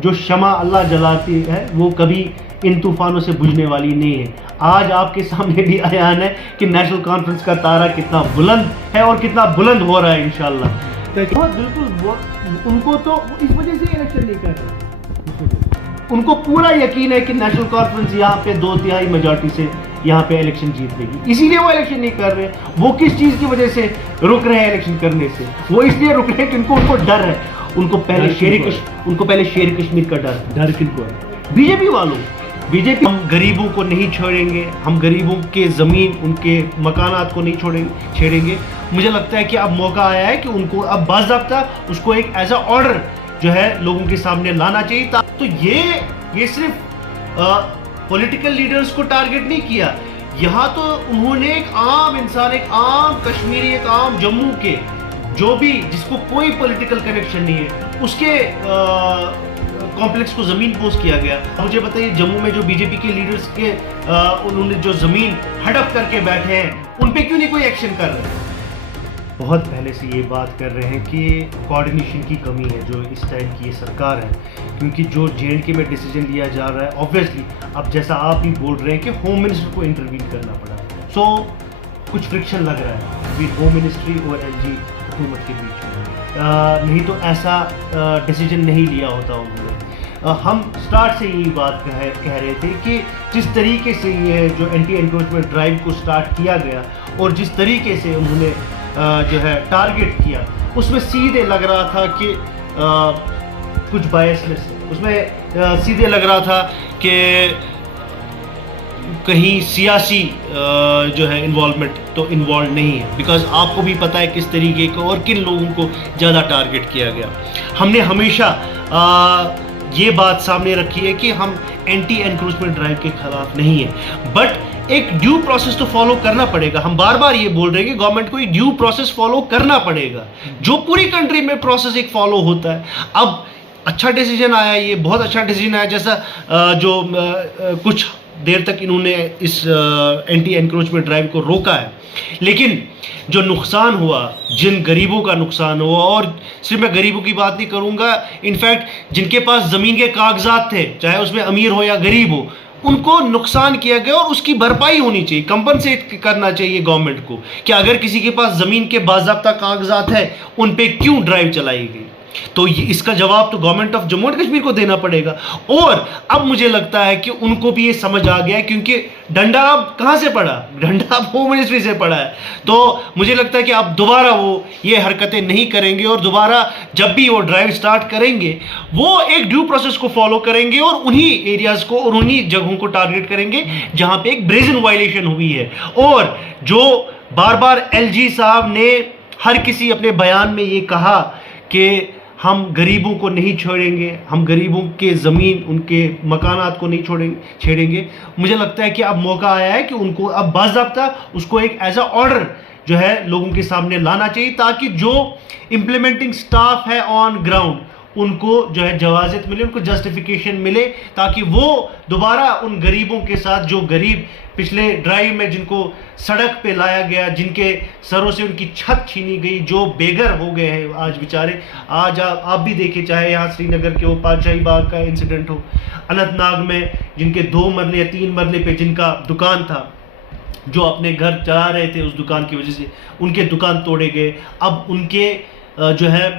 जो शमा अल्लाह जलाती है वो कभी इन तूफानों से बुझने वाली नहीं है। आज आपके सामने भी अयान है कि नेशनल कॉन्फ्रेंस का तारा कितना बुलंद है और कितना बुलंद हो रहा है इंशाल्लाह। बिल्कुल उनको तो इस वजह से इलेक्शन नहीं कर रहे, उनको पूरा यकीन है कि नेशनल कॉन्फ्रेंस यहाँ पे 2/3 मेजॉरिटी से यहाँ पे इलेक्शन जीत लेगी, इसीलिए वो इलेक्शन नहीं कर रहे। वो किस चीज़ की वजह से रुक रहे हैं इलेक्शन करने से? वो इसलिए रुक रहे हैं कि उनको डर है। उनको पहले शेर कश्मीर का डर किनको है? बीजेपी वालों। बीजेपी हम गरीबों को नहीं छोड़ेंगे, हम गरीबों के ज़मीन उनके मकानात को नहीं छेड़ेंगे। मुझे लगता है कि अब मौका आया है कि उनको अब बाज़ाब्ता उसको एक एज अ ऑर्डर जो है लोगों के सामने लाना चाहिए। तो ये सिर्फ पॉलिटिकल लीडर्स को टारगेट नहीं किया, यहाँ तो उन्होंने एक आम इंसान, एक आम कश्मीरी, एक आम जम्मू के जो भी जिसको कोई पॉलिटिकल कनेक्शन नहीं है उसके कॉम्प्लेक्स को ज़मीन पोस्ट किया गया। मुझे बताइए जम्मू में जो बीजेपी के लीडर्स के उन्होंने जो ज़मीन हड़प करके बैठे हैं उन पे क्यों नहीं कोई एक्शन कर रहे हैं? बहुत पहले से ये बात कर रहे हैं कि कोऑर्डिनेशन की कमी है जो इस टाइम की ये सरकार है, क्योंकि जो JNK में डिसीजन लिया जा रहा है ऑब्वियसली अब जैसा आप भी बोल रहे हैं कि होम मिनिस्टर को इंटरवीन करना पड़ा, सो कुछ फ्रिक्शन लग रहा है बिटवीन होम मिनिस्ट्री और LG हुकूमत के बीच में। नहीं तो ऐसा डिसीजन नहीं लिया होता उन्होंने। हम स्टार्ट से यही बात कह रहे थे कि जिस तरीके से ये जो एंटी एनक्रोचमेंट ड्राइव को स्टार्ट किया गया और जिस तरीके से उन्होंने जो है टारगेट किया उसमें सीधे लग रहा था कि कुछ बायसनेस है उसमें। सीधे लग रहा था कि कहीं सियासी जो है इन्वॉल्वमेंट तो इन्वॉल्व नहीं है, बिकॉज आपको भी पता है किस तरीके को और किन लोगों को ज़्यादा टारगेट किया गया। हमने हमेशा ये बात सामने रखी है कि हम एंटी एनक्रोचमेंट ड्राइव के खिलाफ नहीं है, बट एक ड्यू प्रोसेस तो फॉलो करना पड़ेगा। हम बार बार ये बोल रहे हैं कि गवर्नमेंट को एक ड्यू प्रोसेस फॉलो करना पड़ेगा, जो पूरी कंट्री में प्रोसेस एक फॉलो होता है। अब अच्छा डिसीजन आया, ये बहुत अच्छा डिसीजन आया, जैसा जो कुछ देर तक इन्होंने इस एंटी एनक्रोचमेंट ड्राइव को रोका है, लेकिन जो नुकसान हुआ, जिन गरीबों का नुकसान हुआ, और सिर्फ मैं गरीबों की बात नहीं करूंगा, इनफैक्ट जिनके पास ज़मीन के कागजात थे, चाहे उसमें अमीर हो या गरीब हो, उनको नुकसान किया गया और उसकी भरपाई होनी चाहिए, कंपनसेट करना चाहिए गवर्नमेंट को कि अगर किसी के पास ज़मीन के बाज़ाब्ता कागजात है उन पे क्यों ड्राइव चलाई गई। तो इसका जवाब तो government of Jammu and Kashmir को देना पड़ेगा। और अब मुझे लगता है कि उनको भी ये समझ आ गया है, क्योंकि डंडा अब कहाँ से पड़ा, डंडा अब होम मिनिस्ट्री से पड़ा है। तो मुझे लगता है कि अब दोबारा वो ये हरकतें नहीं करेंगे और दोबारा जब भी वो ड्राइव स्टार्ट करेंगे वो एक ड्यू प्रोसेस को फॉलो करेंगे और उन्हीं एरियाज को और उन्हीं जगहों को टारगेट करेंगे जहाँ पे एक ब्रेजन वायलेशन हुई है। और जो बार बार LG साहब ने हर किसी अपने बयान में ये कहा कि हम गरीबों को नहीं छोड़ेंगे, हम गरीबों के ज़मीन उनके मकानात को नहीं छेड़ेंगे, मुझे लगता है कि अब मौका आया है कि उनको अब बाज़ाब्ता उसको एक एज अ ऑर्डर जो है लोगों के सामने लाना चाहिए, ताकि जो इम्प्लीमेंटिंग स्टाफ है ऑन ग्राउंड उनको जो है जवाज़त मिले, उनको जस्टिफिकेशन मिले, ताकि वो दोबारा उन गरीबों के साथ, जो गरीब पिछले ड्राइव में जिनको सड़क पे लाया गया, जिनके सरों से उनकी छत छीनी गई, जो बेघर हो गए हैं आज बेचारे। आज आप भी देखें, चाहे यहाँ श्रीनगर के वो पातशाही बाग का इंसिडेंट हो, अनंतनाग में जिनके 2 मरले या 3 मरले पे जिनका दुकान था, जो अपने घर चला रहे थे उस दुकान की वजह से उनके दुकान तोड़े गए। अब उनके जो है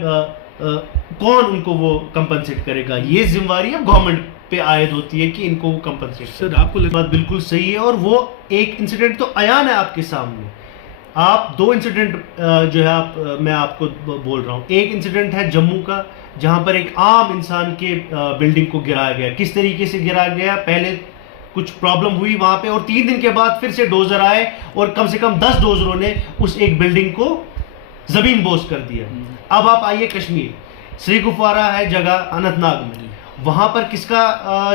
कौन उनको वो कंपनसेट करेगा? ये जिम्मेवारी अब गवर्नमेंट पे आयद होती है कि इनको कंपनसेट। सर आपको बात बिल्कुल सही है, और वो एक इंसिडेंट तो अयान है आपके सामने। आप 2 इंसिडेंट जो है मैं आपको बोल रहा हूँ। एक इंसिडेंट है जम्मू का, जहाँ पर एक आम इंसान के बिल्डिंग को गिराया गया। किस तरीके से गिराया गया? पहले कुछ प्रॉब्लम हुई वहाँ पे और 3 दिन के बाद फिर से डोजर आए और कम से कम 10 डोजरों ने उस एक बिल्डिंग को ज़मीन बोझ कर दिया। अब आप आइए कश्मीर, श्री गुफवारा है जगह अनंतनाग में, वहाँ पर किसका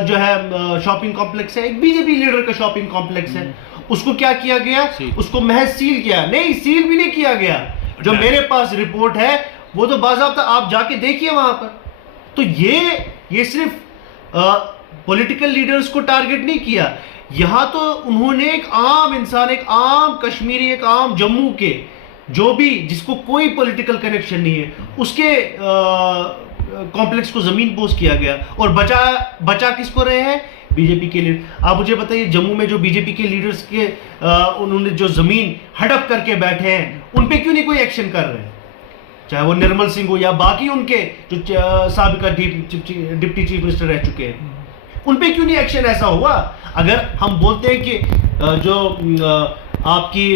जो है शॉपिंग कॉम्प्लेक्स है, एक बीजेपी लीडर का शॉपिंग कॉम्प्लेक्स है। उसको क्या किया गया? उसको महज सील किया। नहीं, सील भी नहीं किया गया। जो मेरे पास रिपोर्ट है वो तो बाज़ाब्ता आप जाके देखिए वहाँ पर। तो ये सिर्फ पॉलिटिकल लीडर्स को टारगेट नहीं किया, यहाँ तो उन्होंने एक आम इंसान, एक आम कश्मीरी, एक आम जम्मू के जो भी जिसको कोई पॉलिटिकल कनेक्शन नहीं है उसके कॉम्प्लेक्स को जमीन पोस्ट किया गया और बचा किसको रहे हैं? बीजेपी के लीडर। आप मुझे बताइए, जम्मू में जो बीजेपी के लीडर्स के उन्होंने जो जमीन हड़प करके बैठे हैं, उन पे क्यों नहीं कोई एक्शन कर रहे हैं? चाहे वो निर्मल सिंह हो या बाकी उनके जो साबिका डिप्टी चीफ मिनिस्टर रह चुके हैं, उन पे क्यों नहीं एक्शन ऐसा हुआ? अगर हम बोलते हैं कि जो आपकी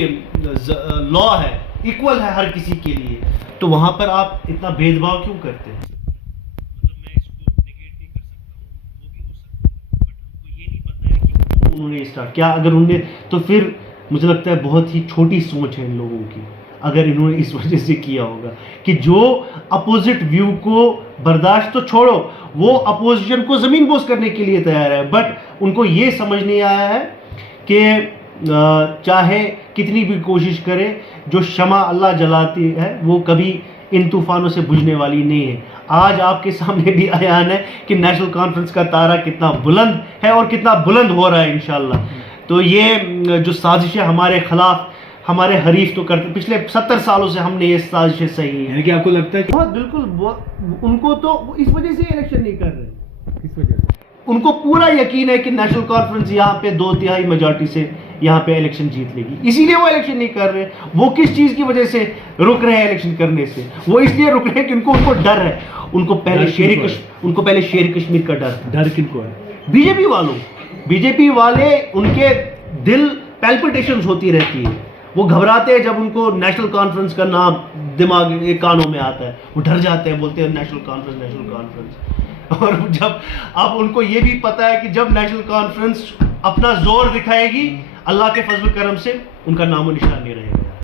लॉ है इक्वल है हर किसी के लिए, तो वहां पर आप इतना भेदभाव क्यों करते हैं? मैं इसको नेगेट नहीं कर सकता हूँ, वो भी हो सकता है, बट हमको ये नहीं पता है कि उन्होंने स्टार्ट किया। अगर उन्होंने, तो फिर मुझे लगता है बहुत ही छोटी सोच है इन लोगों की, अगर इन्होंने इस वजह से किया होगा कि जो अपोजिट व्यू को बर्दाश्त तो छोड़ो, वो अपोजिशन को जमीन बोस करने के लिए तैयार है, बट उनको ये समझ नहीं आया है कि चाहे कितनी भी कोशिश करे, जो शमा अल्लाह जलाती है वो कभी इन तूफानों से बुझने वाली नहीं है। आज आपके सामने भी आयान है कि नेशनल कॉन्फ्रेंस का तारा कितना बुलंद है और कितना बुलंद हो रहा है इंशाल्लाह। तो ये जो साजिशें हमारे खिलाफ हमारे हरीफ तो करते, पिछले 70 सालों से हमने ये साजिशें सही है कि आपको लगता है कि बहुत बिल्कुल उनको तो इस वजह से इलेक्शन नहीं कर रहे। किस वजह से? उनको पूरा यकीन है कि नेशनल कॉन्फ्रेंस यहाँ पे 2/3 मेजॉरिटी से यहाँ पे इलेक्शन जीत लेगी, इसीलिए वो इलेक्शन नहीं कर रहे। वो किस चीज की वजह से रुक रहे हैं इलेक्शन करने से? वो इसलिए रुक रहे हैं कि उनको डर है। उनको पहले शेर कश्मीर का डर किनको है? बीजेपी वालों। बीजेपी वाले, उनके दिल पैल्पिटेशंस होती रहती है, वो घबराते हैं जब उनको नेशनल कॉन्फ्रेंस का नाम दिमाग कानों में आता है, वो डर जाते हैं, बोलते हैं नेशनल कॉन्फ्रेंस। और जब अब उनको ये भी पता है कि जब नेशनल कॉन्फ्रेंस अपना जोर दिखाएगी, अल्लाह के फजल करम से उनका नामो निशान नहीं रहेगा।